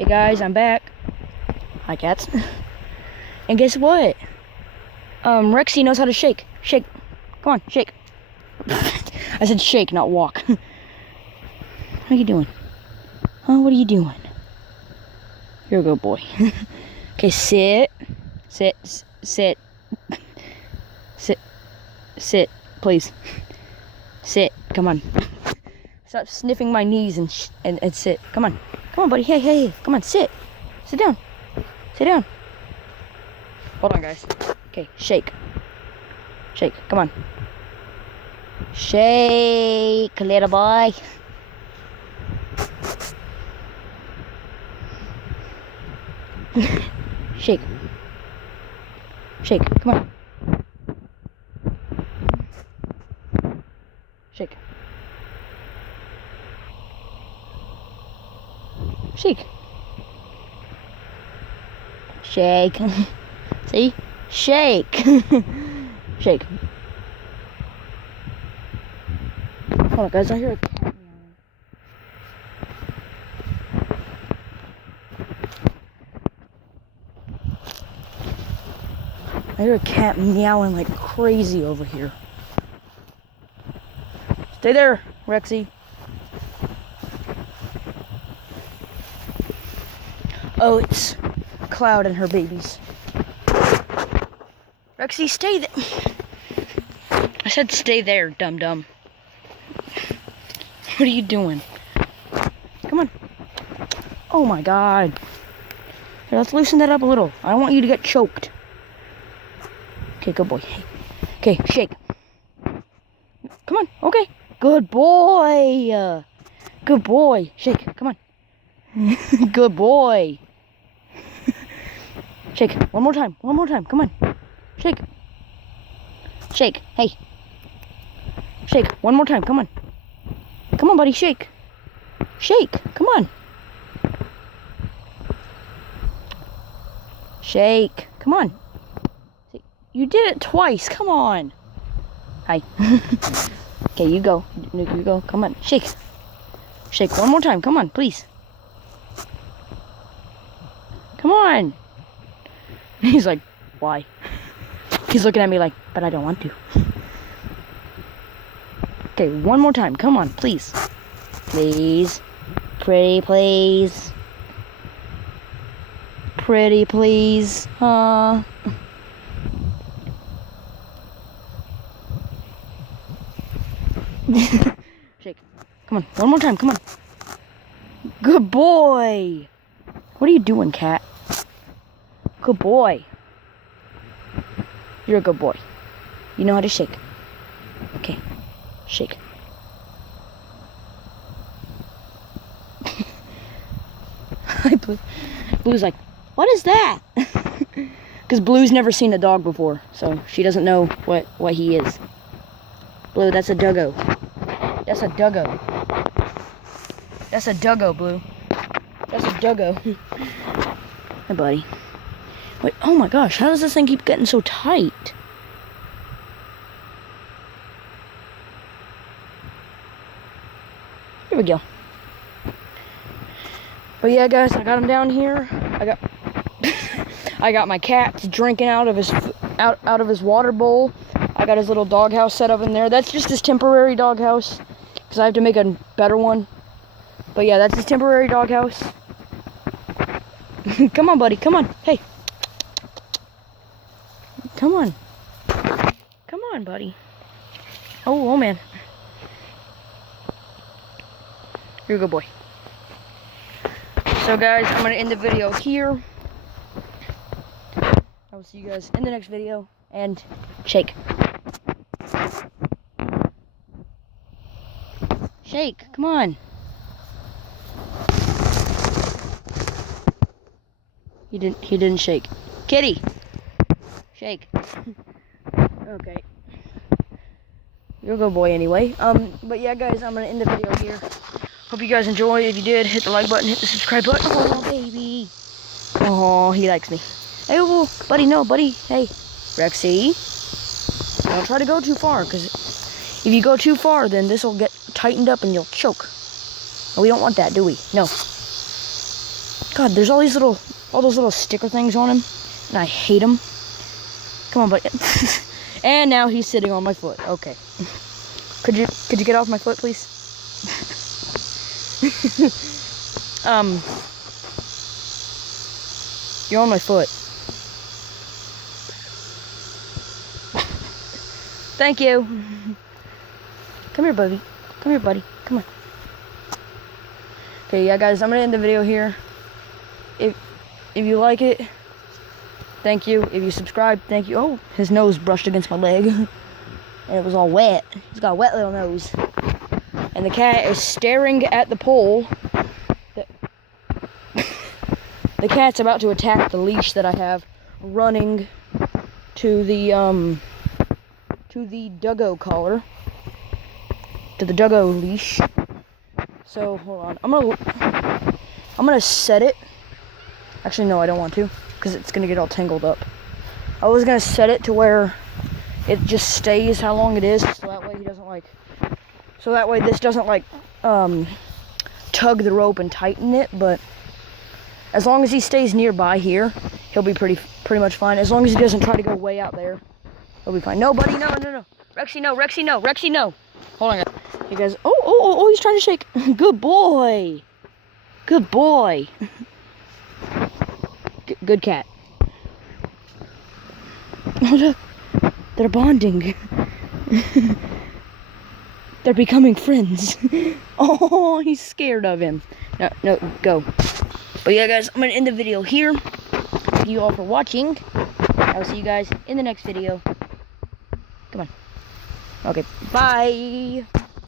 Hey guys, I'm back. Hi cats. And guess what? Rexy knows how to shake. Shake. Come on, shake. I said shake, not walk. What are you doing? Huh, what are you doing? You're a good boy. Okay, sit. Sit. Sit. Sit. Sit, please. Sit. Come on. Stop sniffing my knees and sit. Come on. Come on, buddy. Hey. Come on, sit. Sit down. Sit down. Hold on, guys. Okay, shake. Shake. Come on. Shake, little boy. Shake. Shake. Come on. Shake. Shake. Shake. See? Shake. Shake. Hold on, guys. I hear a cat meowing. I hear a cat meowing like crazy over here. Stay there, Rexy. Oh, it's Cloud and her babies. Rexy, stay there. I said stay there, dum-dum. What are you doing? Come on. Oh my god. Here, let's loosen that up a little. I don't want you to get choked. Okay, good boy. Hey. Okay, shake. Come on. Okay. Good boy. Good boy. Shake. Come on. Good boy. Shake. One more time. One more time. Come on. Shake. Shake. Hey. Shake. One more time. Come on. Come on, buddy. Shake. Shake. Come on. Shake. Come on. You did it twice. Come on. Hi. Okay, you go. You go. Come on. Shake. Shake one more time. Come on, please. Come on. He's like, why? He's looking at me like, but I don't want to. Okay, one more time. Come on, please. Please. Pretty, please. Pretty, please. Shake. Come on, one more time. Come on. Good boy. What are you doing, cat? Good boy. You're a good boy. You know how to shake. Okay. Shake. Blue's like, what is that? Because Blue's never seen a dog before, so she doesn't know what he is. Blue, that's a doggo. That's a doggo. That's a doggo, Blue. That's a doggo. Hey, buddy. Wait, oh my gosh, how does this thing keep getting so tight? Here we go. But yeah, guys, I got him down here. I got my cat drinking out of his water bowl. I got his little doghouse set up in there. That's just his temporary doghouse, because I have to make a better one. But yeah, that's his temporary doghouse. Come on, buddy. Come on. Hey. Come on. Come on, buddy. Oh man. You're a good boy. So guys, I'm going to end the video here. I will see you guys in the next video. And shake. Shake. Come on. He didn't shake. Kitty. Shake. Okay. You're a good boy anyway. But yeah, guys, I'm going to end the video here. Hope you guys enjoyed. If you did, hit the like button, hit the subscribe button. Oh, baby. Oh, he likes me. Hey, oh, buddy, no, buddy. Hey, Rexy. Don't try to go too far, because if you go too far, then this will get tightened up and you'll choke. We don't want that, do we? No. God, there's all those little sticker things on him, and I hate them. Come on, buddy. And now he's sitting on my foot. Okay. Could you get off my foot, please? You're on my foot. Thank you. Come here, buddy. Come here, buddy. Come on. Okay, yeah, guys, I'm gonna end the video here. If you like it, thank you. If you subscribe, thank you. Oh, his nose brushed against my leg, and it was all wet. He's got a wet little nose. And the cat is staring at the pole. The cat's about to attack the leash that I have running to the doggo collar, to the doggo leash. So hold on, I'm gonna set it. Actually, no, I don't want to, because it's gonna get all tangled up. I was gonna set it to where it just stays how long it is, so that way he doesn't this doesn't tug the rope and tighten it. But as long as he stays nearby here, he'll be pretty much fine. As long as he doesn't try to go way out there, he'll be fine. No, buddy, no. Rexy, no. Hold on, guys. You guys. Oh, he's trying to shake. Good boy. Good cat. Oh, look. They're bonding. They're becoming friends. Oh, he's scared of him. No, go. But yeah, guys, I'm going to end the video here. Thank you all for watching. I will see you guys in the next video. Come on. Okay, bye.